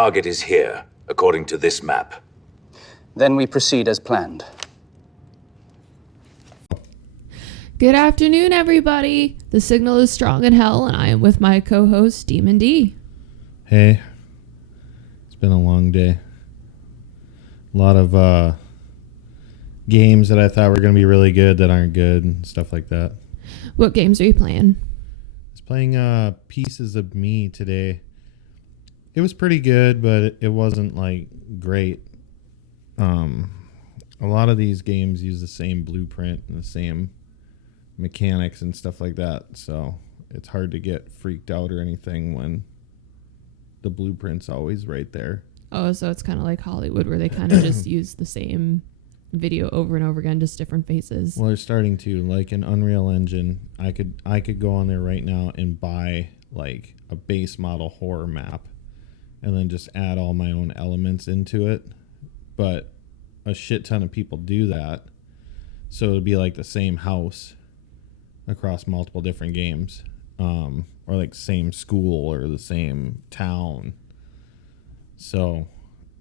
target is here, according to this map. Then we proceed as planned. Good afternoon, everybody. The signal is strong in hell, and I am with my co-host, Demon D. Hey, it's been a long day. A lot of games that I thought were going to be really good that aren't good and stuff like that. What games are you playing? I was playing Pieces of Me today. It was pretty good, but it wasn't like great. A lot of these games use the same blueprint and the same mechanics and stuff like that, so it's hard to get freaked out or anything when the blueprint's always right there. Oh, so it's kind of like Hollywood, where they kind of just use the same video over and over again, just different faces. Well, they're starting to, like an Unreal Engine. I could go on there right now and buy like a base model horror map and then just add all my own elements into it. But a shit ton of people do that, so it'd be like the same house across multiple different games, or like same school or the same town. So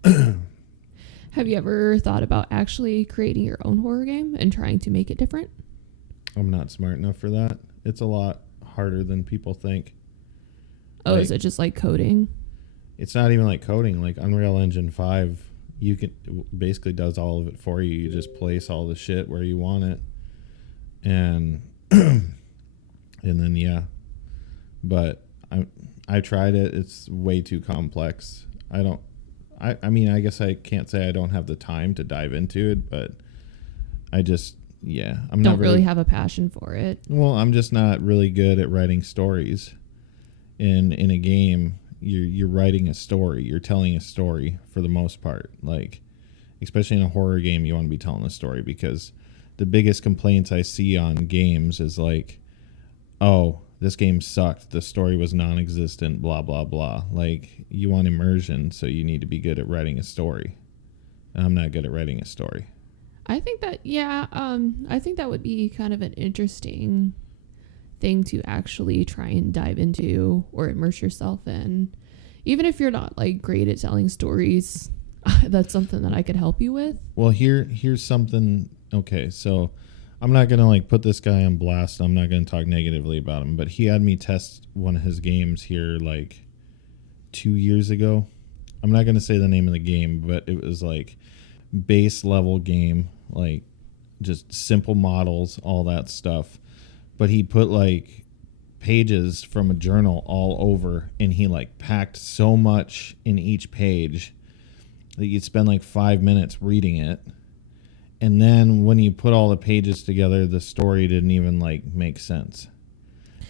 have you ever thought about actually creating your own horror game and trying to make it different? I'm not smart enough for that. It's a lot harder than people think. Oh, is it just like coding? It's not even like coding. Like Unreal Engine 5, you can basically does all of it for you. You just place all the shit where you want it, and and then yeah. But I tried it. It's way too complex. I mean, I guess I can't say I don't have the time to dive into it, but I just, I'm don't not really have a passion for it. Well, I'm just not really good at writing stories. In a game, you're writing a story. You're telling a story for the most part. Like, especially in a horror game, you want to be telling a story, because the biggest complaints I see on games is like, oh, this game sucked, the story was non-existent, blah, blah, blah. Like, you want immersion, so you need to be good at writing a story. And I'm not good at writing a story. I think that, I think that would be kind of an interesting thing to actually try and dive into or immerse yourself in. Even if you're not like great at telling stories, that's something that I could help you with. Well, here's something. Okay, so I'm not going to like put this guy on blast. I'm not going to talk negatively about him, but he had me test one of his games here like 2 years ago. I'm not going to say the name of the game, but it was like base level game, like just simple models, all that stuff. But he put like pages from a journal all over, and he like packed so much in each page that you'd spend like 5 minutes reading it. And then when you put all the pages together, the story didn't even like make sense.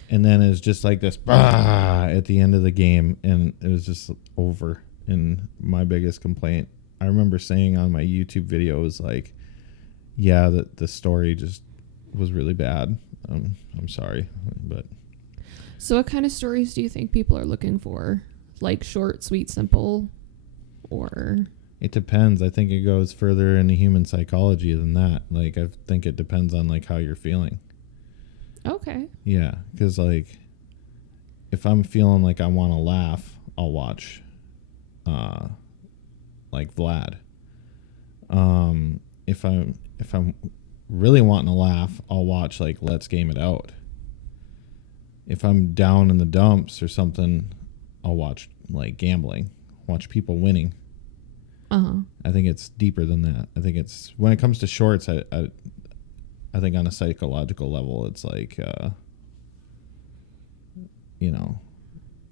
And then it's just like this at the end of the game, and it was just over. And my biggest complaint, I remember saying on my YouTube video, was like, yeah, that the story just was really bad. I'm sorry, but. So what kind of stories do you think people are looking for? Like short, sweet, simple, or? It depends. I think it goes further into human psychology than that. Like, I think it depends on like how you're feeling. Okay. Yeah, because like if I'm feeling like I want to laugh, I'll watch like Vlad. If I'm really wanting to laugh, I'll watch like Let's Game It Out. If I'm down in the dumps or something, I'll watch like gambling, watch people winning. I think it's deeper than that. I think it's, when it comes to shorts, I think on a psychological level, it's like,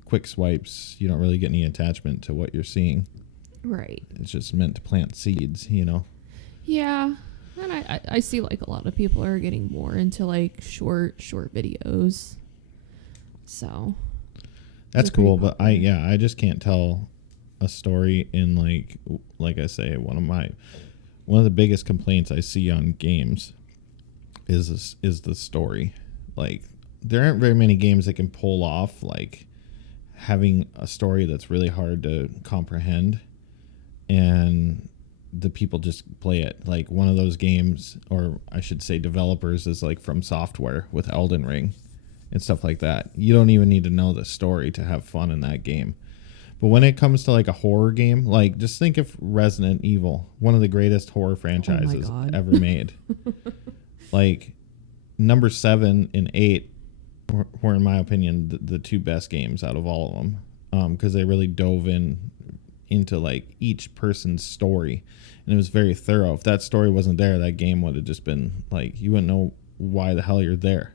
quick swipes. You don't really get any attachment to what you're seeing. Right. It's just meant to plant seeds, Yeah. And I see like a lot of people are getting more into like short videos. So. That's cool, but I just can't tell a story in like I say, one of the biggest complaints I see on games is the story. Like, there aren't very many games that can pull off like having a story that's really hard to comprehend, and the people just play it. Like, one of those games, or I should say developers, is like From Software with Elden Ring and stuff like that. You don't even need to know the story to have fun in that game. But when it comes to like a horror game, like just think of Resident Evil, one of the greatest horror franchises God. ever made. Like number 7 and 8 were in my opinion the two best games out of all of them, because they really dove into like each person's story, and it was very thorough. If that story wasn't there, that game would have just been like, you wouldn't know why the hell you're there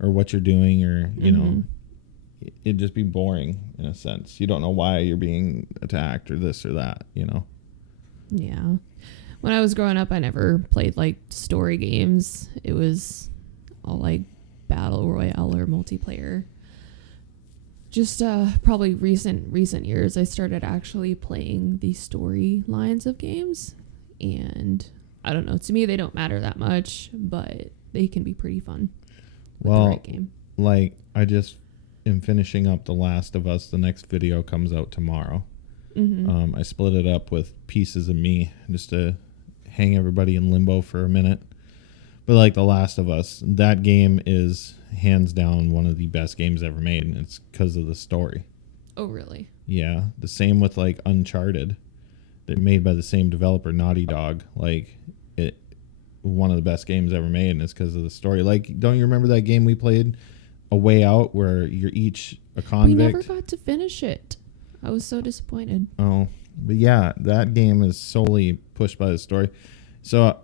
or what you're doing, or you know, it'd just be boring in a sense. You don't know why you're being attacked or this or that, you know. Yeah. When I was growing up, I never played like story games. It was all like battle royale or multiplayer. Just probably recent years, I started actually playing the storylines of games, and I don't know. To me, they don't matter that much, but they can be pretty fun with the right game. Like I just am finishing up The Last of Us. The next video comes out tomorrow. I split it up with Pieces of Me just to hang everybody in limbo for a minute. But like The Last of Us, that game is hands down one of the best games ever made, and it's because of the story. Oh, really? Yeah. The same with like Uncharted. They're made by the same developer, Naughty Dog. Like it, one of the best games ever made, and it's because of the story. Like, don't you remember that game we played, A Way Out, where you're each a convict? We never got to finish it. I was so disappointed. Oh, but yeah, that game is solely pushed by the story. So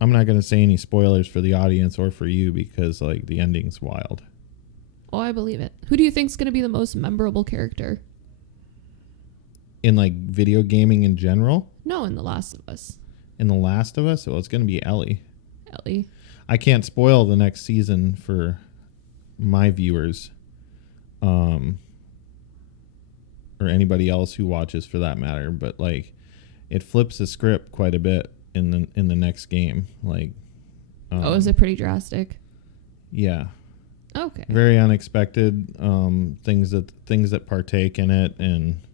I'm not going to say any spoilers for the audience or for you, because like the ending's wild. Oh, I believe it. Who do you think's going to be the most memorable character? In like video gaming in general? No, in The Last of Us. In The Last of Us? Well, it's going to be Ellie. Ellie. I can't spoil the next season for my viewers, or anybody else who watches for that matter, but like it flips the script quite a bit in the next game. Like Is it pretty drastic? Yeah. Okay. Very unexpected things that partake in it, and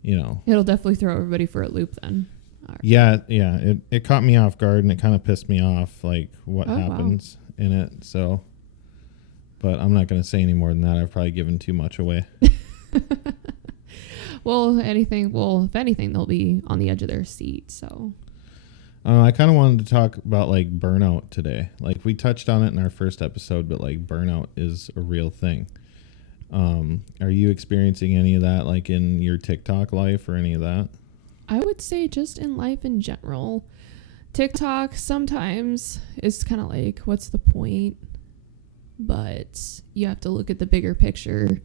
you know, It'll definitely throw everybody for a loop then. All right. yeah, it caught me off guard, and it kind of pissed me off, like what happens in it. So, but I'm not going to say any more than that. I've probably given too much away. Well, if anything, they'll be on the edge of their seat. So I kind of wanted to talk about like burnout today. Like we touched on it in our first episode, but like burnout is a real thing. Are you experiencing any of that, like in your TikTok life or any of that? I would say just in life in general. TikTok sometimes is kind of like, what's the point? But you have to look at the bigger picture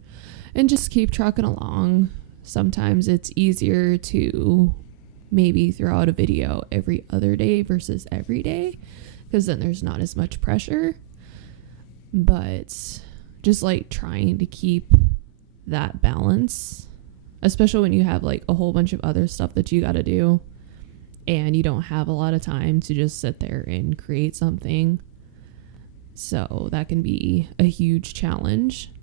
and just keep trucking along. Sometimes it's easier to maybe throw out a video every other day versus every day, because then there's not as much pressure. But just like trying to keep that balance, especially when you have like a whole bunch of other stuff that you got to do and you don't have a lot of time to just sit there and create something. So that can be a huge challenge.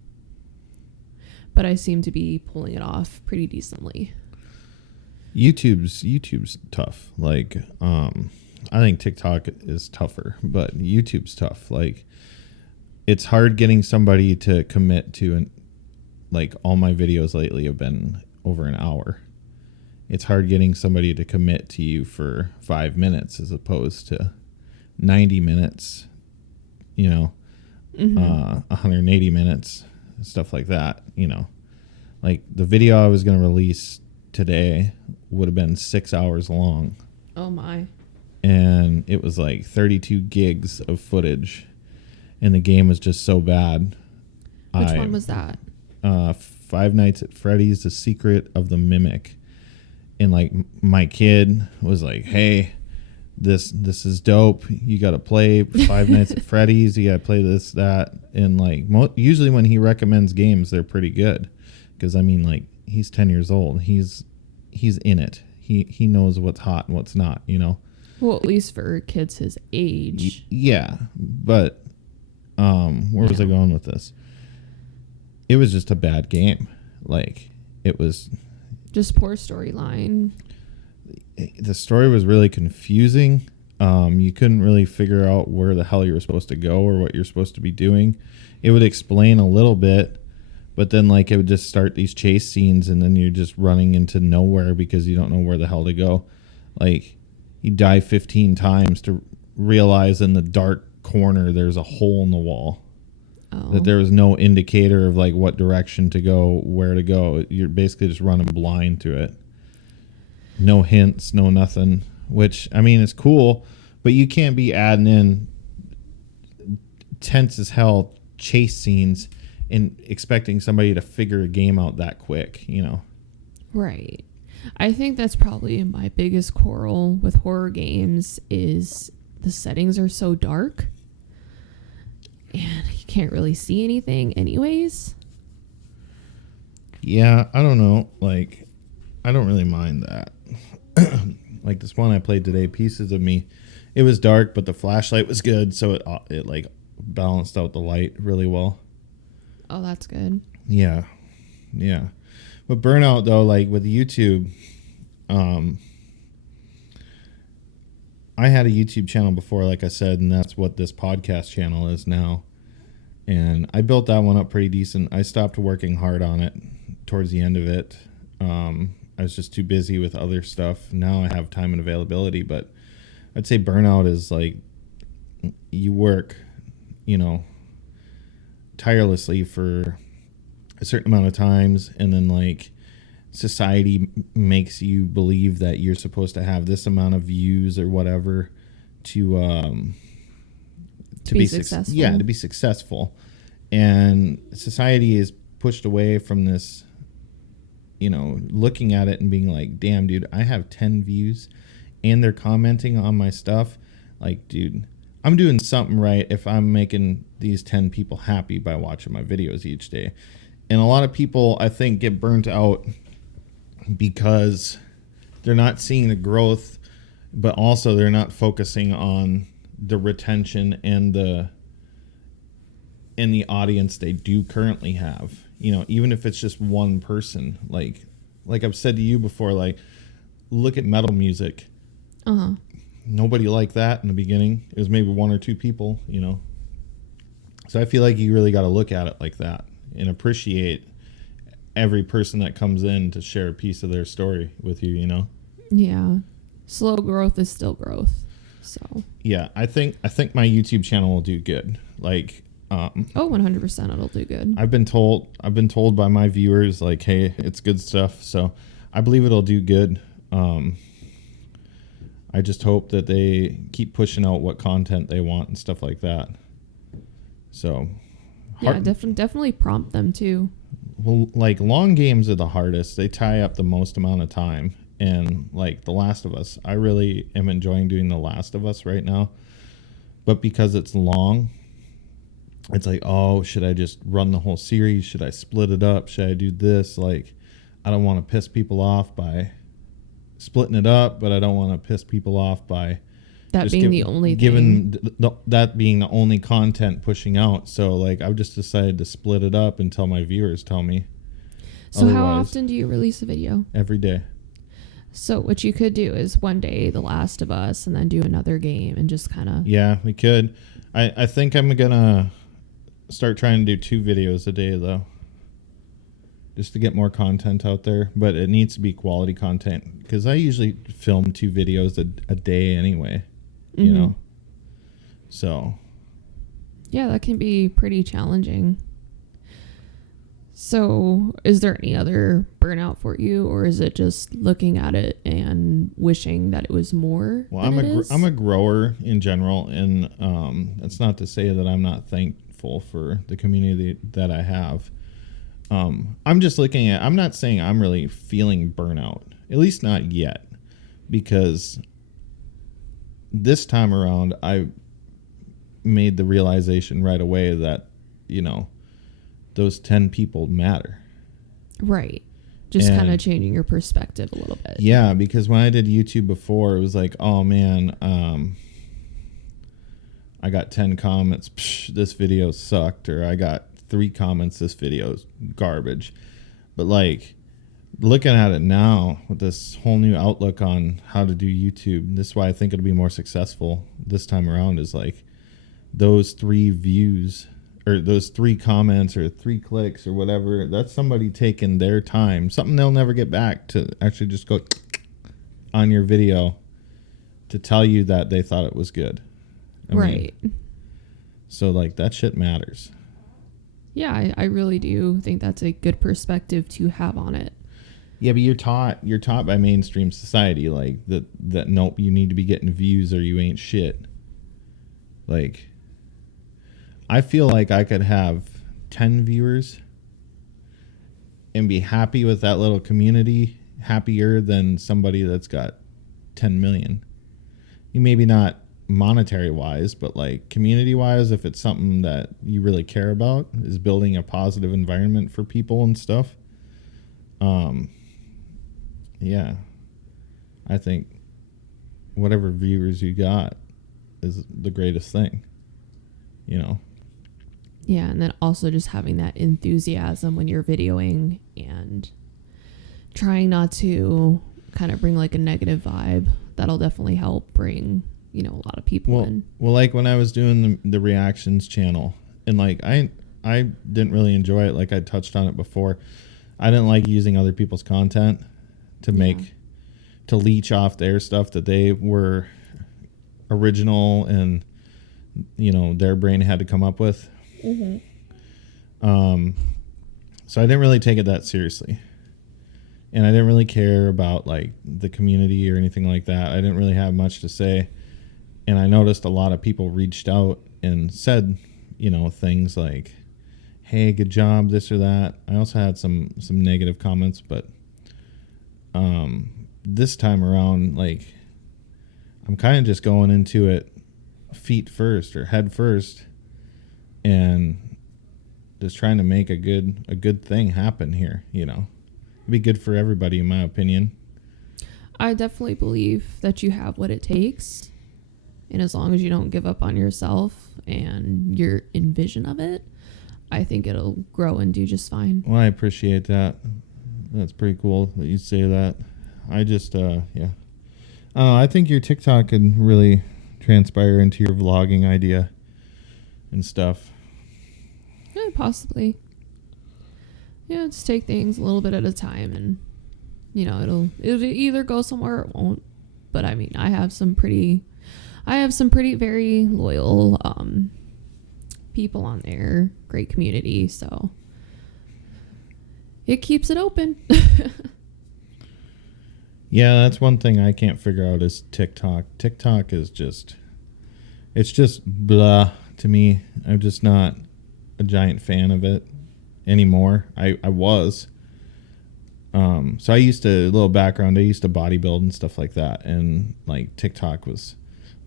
But I seem to be pulling it off pretty decently. YouTube's tough. Like, I think TikTok is tougher, but YouTube's tough. Like, it's hard getting somebody to commit to like all my videos lately have been over an hour. It's hard getting somebody to commit to you for 5 minutes as opposed to 90 minutes, you know, 180 minutes, stuff like that, you know. Like the video I was going to release today would have been 6 hours long. Oh my. And it was like 32 gigs of footage, and the game was just so bad. Which one was that? Five Nights at Freddy's: The Secret of the Mimic. And like my kid was like, "Hey, this is dope. You got to play Five Nights at Freddy's. You got to play this, that." And like usually when he recommends games, they're pretty good, because I mean, like, he's 10 years old. He's in it. He knows what's hot and what's not, you know. Well, at least for kids his age. Yeah, but where was I going with this? It was just a bad game. Like, it was just poor storyline. The story was really confusing. You couldn't really figure out where the hell you were supposed to go or what you're supposed to be doing. It would explain a little bit, But then like it would just start these chase scenes and then you're just running into nowhere because you don't know where the hell to go. Like you die 15 times to realize in the dark corner there's a hole in the wall. Oh. That there was no indicator of like what direction to go, where to go. You're basically just running blind to it. No hints, no nothing. Which, I mean, it's cool, but you can't be adding in tense as hell chase scenes and expecting somebody to figure a game out that quick, you know? Right. I think that's probably my biggest quarrel with horror games is the settings are so dark and you can't really see anything anyways. Yeah, I don't know. Like, I don't really mind that. Like this one I played today, Pieces of Me, it was dark, but the flashlight was good, so it like balanced out the light really well. Oh, that's good. Yeah. But Burnout though, like with YouTube, I had a YouTube channel before, like I said, and that's what this podcast channel is now. And I built that one up pretty decent. I stopped working hard on it towards the end of it. I was just too busy with other stuff. Now I have time and availability, but I'd say Burnout is like you work, you know, tirelessly for a certain amount of times, and then like society makes you believe that you're supposed to have this amount of views or whatever to be successful. Yeah, to be successful. And society is pushed away from this, you know, looking at it and being like, damn, dude, I have 10 views and they're commenting on my stuff. Like, dude, I'm doing something right if I'm making these 10 people happy by watching my videos each day. And a lot of people, I think, get burnt out because they're not seeing the growth, but also they're not focusing on the retention and the audience they do currently have. You know, even if it's just one person, like I've said to you before, like look at metal music. Nobody liked that in the beginning. It was maybe one or two people, you know. So I feel like you really got to look at it like that and appreciate every person that comes in to share a piece of their story with you, you know. Yeah. Slow growth is still growth. So yeah, I think my YouTube channel will do good. Like 100% it'll do good. I've been told by my viewers, like, hey, it's good stuff. So I believe it'll do good. I just hope that they keep pushing out what content they want and stuff like that. So yeah, definitely prompt them too. Well, like long games are the hardest. They tie up the most amount of time. And like The Last of Us, I really am enjoying doing The Last of Us right now. But because it's long, it's like, oh, should I just run the whole series? Should I split it up? Should I do this? Like, I don't want to piss people off by splitting it up, but I don't want to piss people off by that being the only given that being the only content pushing out. So like I've just decided to split it up until my viewers tell me. So how often do you release a video? Every day. So what you could do is one day The Last of Us and then do another game and just kind of... Yeah, we could. I think I'm going to start trying to do 2 videos a day, though. Just to get more content out there. But it needs to be quality content. Because I usually film 2 videos a day anyway. You know? So... yeah, that can be pretty challenging. So, is there any other burnout for you, or is it just looking at it and wishing that it was more? Well, I'm a grower in general, and that's not to say that I'm not thankful for the community that I have. I'm just looking at. I'm not saying I'm really feeling burnout, at least not yet, because this time around I made the realization right away that, you know, those 10 people matter. Right. Just kind of changing your perspective a little bit. Yeah, because when I did YouTube before, it was like, oh man, I got 10 comments, psh, this video sucked, or I got 3 comments, this video's garbage. But like looking at it now with this whole new outlook on how to do YouTube, this is why I think it'll be more successful this time around, is like those 3 views or those 3 comments or 3 clicks or whatever, that's somebody taking their time, something they'll never get back, to actually just go on your video to tell you that they thought it was good. I mean, so like that shit matters. Yeah, I really do think that's a good perspective to have on it. Yeah, but you're taught by mainstream society like that nope, you need to be getting views or you ain't shit. Like, I feel like I could have 10 viewers and be happy with that little community, happier than somebody that's got 10 million. Maybe not monetary wise, but like community wise, if it's something that you really care about, is building a positive environment for people and stuff. Yeah, I think whatever viewers you got is the greatest thing, you know. Yeah, and then also just having that enthusiasm when you're videoing and trying not to kind of bring like a negative vibe. That'll definitely help bring, you know, a lot of people in. Well, like when I was doing the reactions channel, and like I didn't really enjoy it. Like I touched on it before, I didn't like using other people's content to make to leech off their stuff that they were original and, you know, their brain had to come up with. So I didn't really take it that seriously, and I didn't really care about like the community or anything like that. I didn't really have much to say, and I noticed a lot of people reached out and said, you know, things like, hey, good job, this or that. I also had some negative comments, but this time around, like, I'm kind of just going into it feet first or head first, and just trying to make a good thing happen here, you know. It'd be good for everybody, in my opinion. I definitely believe that you have what it takes, and as long as you don't give up on yourself and your vision of it, I think it'll grow and do just fine. Well, I appreciate that. That's pretty cool that you say that. I just, I think your TikTok could really transpire into your vlogging idea and stuff. Yeah, possibly. Yeah, just take things a little bit at a time, and you know, it'll either go somewhere or it won't. But I mean, I have some pretty very loyal people on there, great community, so it keeps it open. Yeah, that's one thing I can't figure out is TikTok. TikTok is it's just blah to me. I'm just not a giant fan of it anymore. I was. So I used to, a little background, I used to bodybuild and stuff like that. And like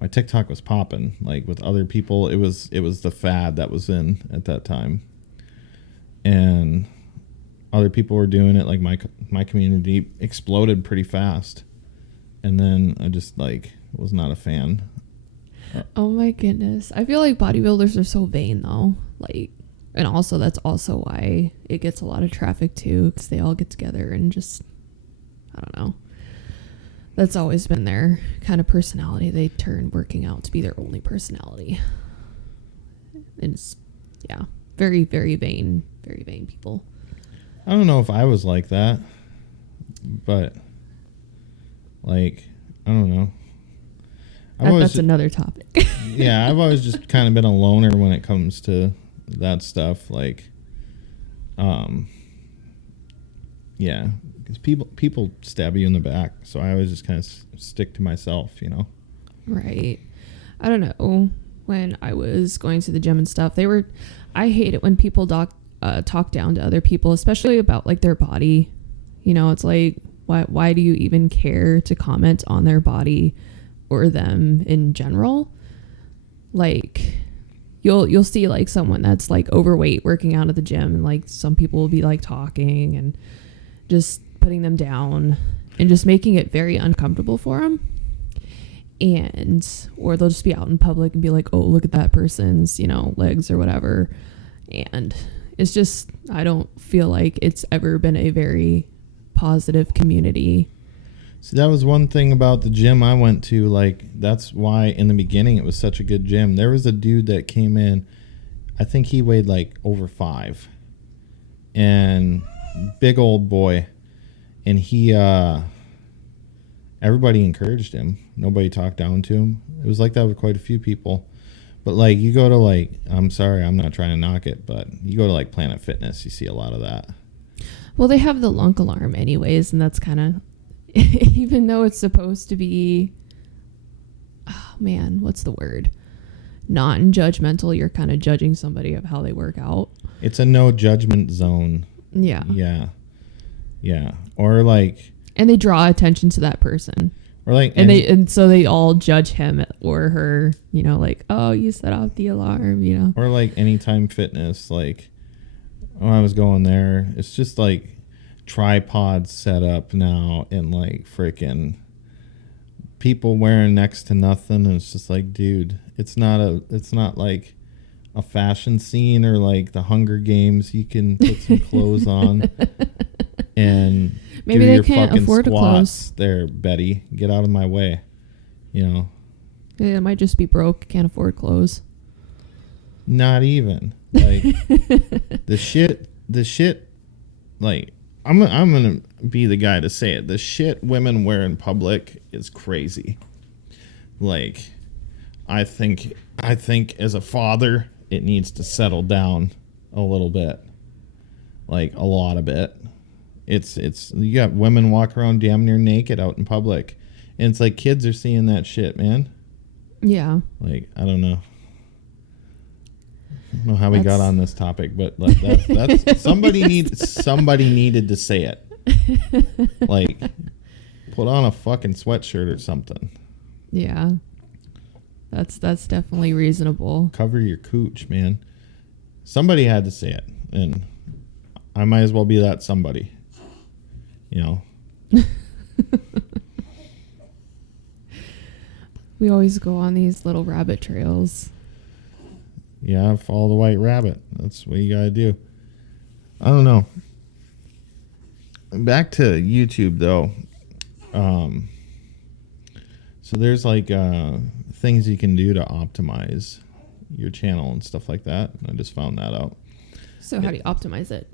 my TikTok was popping, like with other people. It was the fad that was in at that time. And other people were doing it, like my community exploded pretty fast, and then I just like was not a fan. Oh my goodness, I feel like bodybuilders are so vain though, like, and also that's also why it gets a lot of traffic too, because they all get together and just, I don't know, that's always been their kind of personality. They turn working out to be their only personality. It's very, very vain people. I don't know if I was like that, but like, I don't know. That's another topic. Yeah, I've always just kind of been a loner when it comes to that stuff. Like, yeah, because people stab you in the back, so I always just kind of stick to myself, you know. Right. I don't know. When I was going to the gym and stuff, I hate it when people talk down to other people, especially about like their body. You know, it's like, why do you even care to comment on their body or them in general? Like, you'll see like someone that's like overweight working out at the gym, and like some people will be like talking and just putting them down and just making it very uncomfortable for them. Or they'll just be out in public and be like, oh, look at that person's, you know, legs or whatever. And it's just, I don't feel like it's ever been a very positive community. See, that was one thing about the gym I went to. Like, that's why in the beginning it was such a good gym. There was a dude that came in. I think he weighed like over 5. And big old boy. And he, everybody encouraged him. Nobody talked down to him. It was like that with quite a few people. But like you go to like, I'm sorry, I'm not trying to knock it, but you go to like Planet Fitness, you see a lot of that. Well, they have the lunk alarm anyways, and that's kind of, even though it's supposed to be, oh man, what's the word? Non-judgmental. You're kind of judging somebody of how they work out. It's a no judgment zone. Yeah. Yeah. Yeah. Or like, And they draw attention to that person. or like, And so they all judge him or her, you know, like, oh, you set off the alarm, you know. or like Anytime Fitness, like when I was going there, it's just like tripods set up now and like freaking people wearing next to nothing. And it's just like, dude, it's not like a fashion scene or like the Hunger Games. You can put some clothes on and Maybe do they your can't fucking afford squats there, Betty. Get out of my way. You know, It might just be broke, can't afford clothes. not even like the shit, like I'm gonna be the guy to say it. The shit women wear in public is crazy. Like, I think as a father, it needs to settle down a little bit, like a lot of it. It's you got women walk around damn near naked out in public, and it's like kids are seeing that shit, man. Yeah. Like, I don't know. I don't know how we got on this topic, but like that's somebody needed to say it. Like, put on a fucking sweatshirt or something. Yeah. That's definitely reasonable. Cover your cooch, man. Somebody had to say it, and I might as well be that somebody. You know. We always go on these little rabbit trails. Yeah, follow the white rabbit. That's what you gotta do. I don't know. Back to YouTube though. So there's like things you can do to optimize your channel and stuff like that. I just found that out. So how do you optimize it?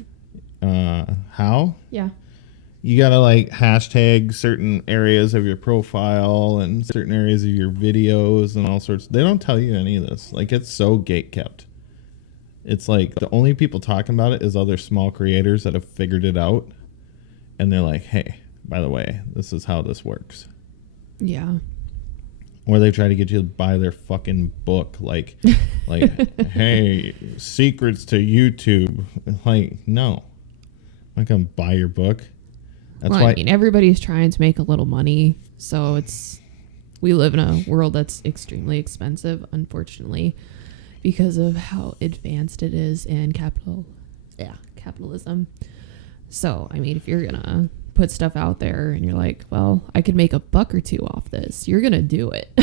How? Yeah. You gotta like hashtag certain areas of your profile and certain areas of your videos and all sorts. They don't tell you any of this. Like, it's so gate kept. It's like the only people talking about it is other small creators that have figured it out, and they're like, "Hey, by the way, this is how this works." Yeah. Or they try to get you to buy their fucking book, like, hey, secrets to YouTube. Like, no, I'm not gonna buy your book. That's Well, why. I mean, everybody's trying to make a little money, so we live in a world that's extremely expensive, unfortunately, because of how advanced it is in capitalism. So, I mean, if you're gonna put stuff out there and you're like, well, I could make $1 or $2 off this, you're gonna do it.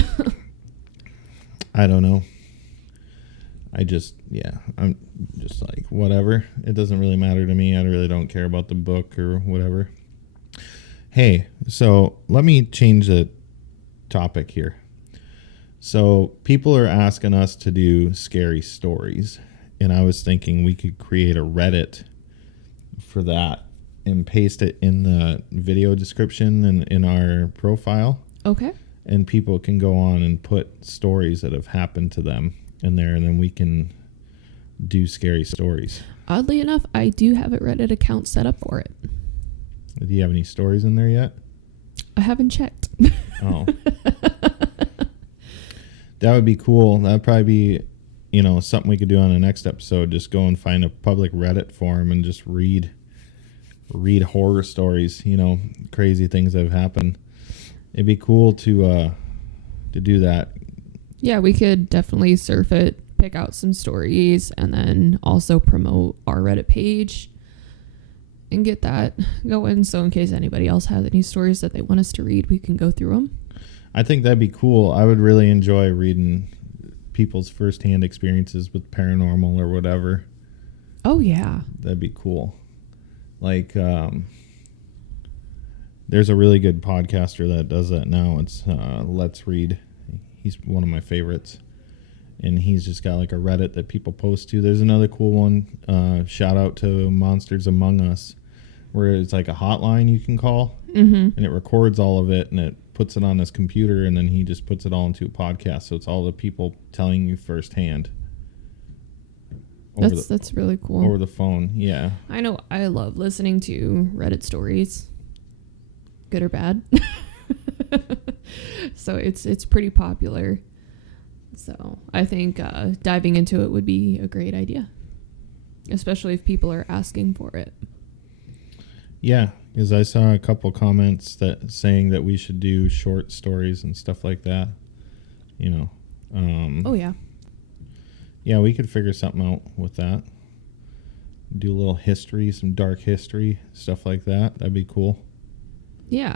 I don't know. I'm just like, whatever. It doesn't really matter to me. I really don't care about the book or whatever. Hey, so let me change the topic here. So people are asking us to do scary stories, and I was thinking we could create a Reddit for that and paste it in the video description and in our profile. Okay. And people can go on and put stories that have happened to them in there, and then we can do scary stories. Oddly enough, I do have a Reddit account set up for it. Do you have any stories in there yet? I haven't checked. Oh. That would be cool. That'd probably be, something we could do on the next episode. Just go and find a public Reddit forum and just read horror stories, crazy things that have happened. It'd be cool to do that. Yeah, we could definitely surf it, pick out some stories, and then also promote our Reddit page and get that going. So in case anybody else has any stories that they want us to read, we can go through them. I think that'd be cool. I would really enjoy reading people's firsthand experiences with paranormal or whatever. Oh, yeah. That'd be cool. Like, there's a really good podcaster that does that now. It's Let's Read. He's one of my favorites. and he's just got like a Reddit that people post to. There's another cool one. Shout out to Monsters Among Us, where it's like a hotline you can call, and it records all of it and it puts it on his computer, and then he just puts it all into a podcast. So it's all the people telling you firsthand. That's really cool. Over the phone, yeah. I know I love listening to Reddit stories, good or bad. So it's pretty popular. So I think diving into it would be a great idea, especially if people are asking for it. Yeah, because I saw a couple comments that saying that we should do short stories and stuff like that. You know. Oh yeah. Yeah, we could figure something out with that. Do a little history, some dark history, stuff like that. That'd be cool. Yeah,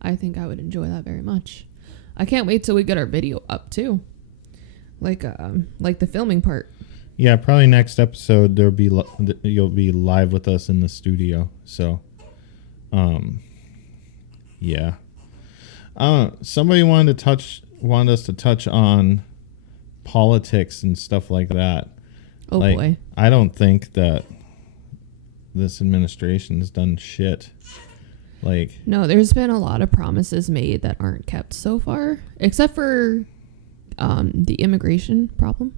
I think I would enjoy that very much. I can't wait till we get our video up too. Like the filming part. Yeah, probably next episode you'll be live with us in the studio. So, yeah. Somebody wanted us to touch on politics and stuff like that. Oh boy. I don't think that this administration has done shit. No, there's been a lot of promises made that aren't kept so far, except for the immigration problem.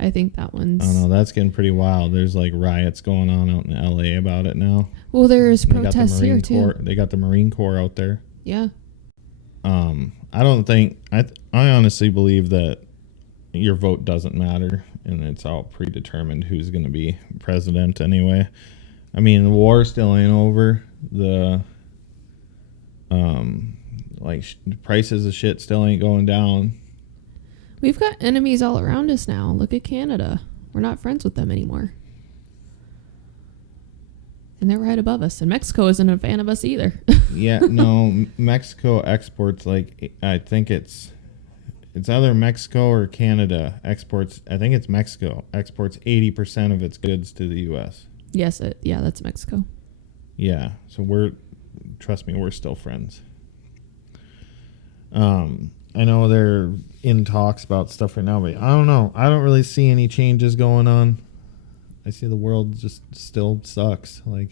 I think that one's... I don't know, that's getting pretty wild. There's like riots going on out in LA about it now. Well, there's protests here too. They got the Marine Corps out there. Yeah. I don't think... I honestly believe that your vote doesn't matter, and it's all predetermined who's going to be president anyway. I mean, the war still ain't over. The prices of shit still ain't going down. We've got enemies all around us now. Look at Canada. We're not friends with them anymore. And they're right above us. And Mexico isn't a fan of us either. Yeah, no, Mexico exports, I think it's either Mexico or Canada exports. I think it's Mexico exports 80% of its goods to the U.S. Yes, that's Mexico. Yeah, so trust me, we're still friends. I know they're in talks about stuff right now, but I don't know. I don't really see any changes going on. I see the world just still sucks. I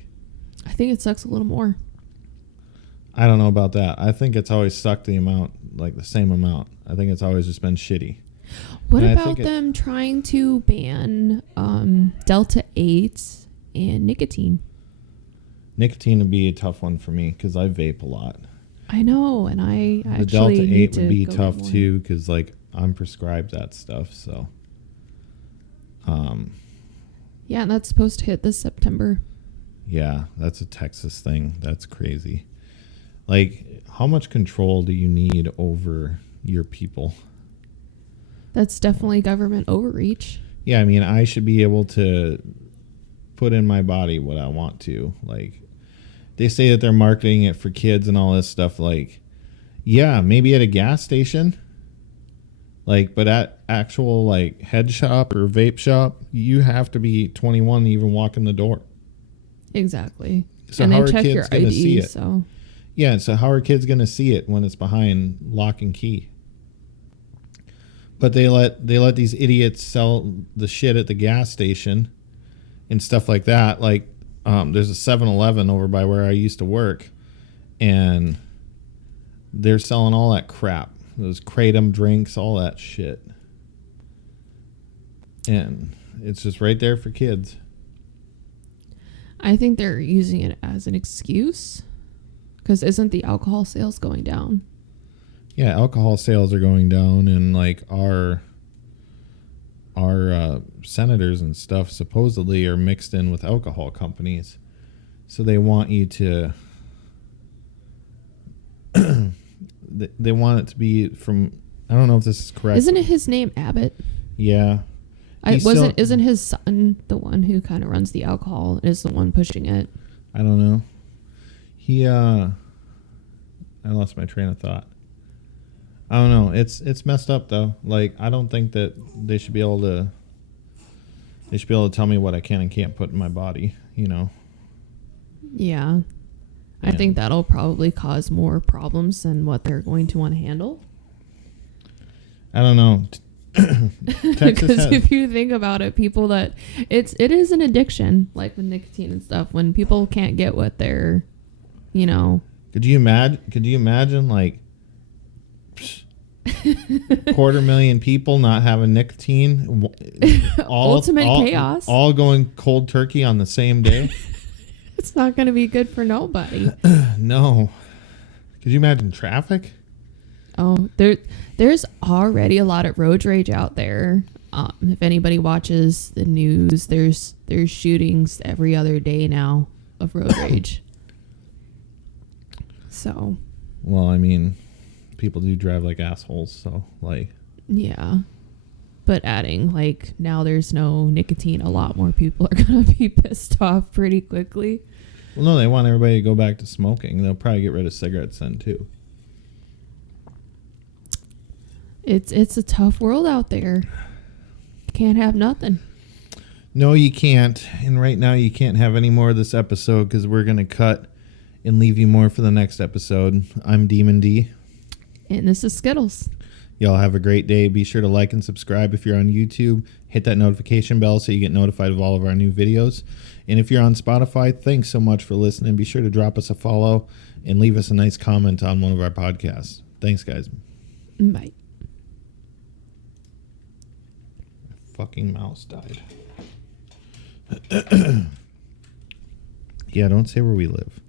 think it sucks a little more. I don't know about that. I think it's always sucked the same amount. I think it's always just been shitty. What about them trying to ban Delta 8 and nicotine? Nicotine would be a tough one for me because I vape a lot. I know, and I the actually Delta 8 would be go tough more. too because I'm prescribed that stuff. So, yeah, and that's supposed to hit this September. Yeah, that's a Texas thing. That's crazy. How much control do you need over your people? That's definitely government overreach. Yeah, I mean, I should be able to put in my body what I want to. They say that they're marketing it for kids and all this stuff. Yeah, maybe at a gas station. But at actual head shop or vape shop, you have to be 21 to even walk in the door. Exactly. So and how they are check kids your going to see ID, it? so... Yeah, so how are kids going to see it when it's behind lock and key? But they let these idiots sell the shit at the gas station and stuff like that. There's a 7-Eleven over by where I used to work, and they're selling all that crap. Those Kratom drinks, all that shit. And it's just right there for kids. I think they're using it as an excuse. Because isn't the alcohol sales going down? Yeah, alcohol sales are going down, and our senators and stuff supposedly are mixed in with alcohol companies. So they want you to... they want it to be from... I don't know if this is correct. Isn't it his name Abbott? Yeah. Isn't his son the one who kind of runs the alcohol, is the one pushing it? I don't know. I lost my train of thought. I don't know. It's messed up though. I don't think that they should be able to tell me what I can and can't put in my body, Yeah. I think that'll probably cause more problems than what they're going to want to handle. I don't know. Texas Because has, if you think about it, people that it is an addiction, like with nicotine and stuff. When people can't get what they're, you know, Could you imagine like 250,000 people not having nicotine? Ultimate chaos. All going cold turkey on the same day? It's not going to be good for nobody. No. Could you imagine traffic? Oh, there's already a lot of road rage out there. If anybody watches the news, there's shootings every other day now of road rage. So, Well, I mean, people do drive like assholes, so like, yeah. But adding like now there's no nicotine, a lot more people are going to be pissed off pretty quickly. well, no, they want everybody to go back to smoking. They'll probably get rid of cigarettes then too. It's a tough world out there. Can't have nothing. No, you can't. And right now, you can't have any more of this episode because we're going to cut and leave you more for the next episode. I'm Demon D. And this is Skittles. Y'all have a great day. Be sure to like and subscribe if you're on YouTube. Hit that notification bell so you get notified of all of our new videos. And if you're on Spotify, thanks so much for listening. Be sure to drop us a follow and leave us a nice comment on one of our podcasts. Thanks, guys. Bye. Fucking mouse died. Yeah, don't say where we live.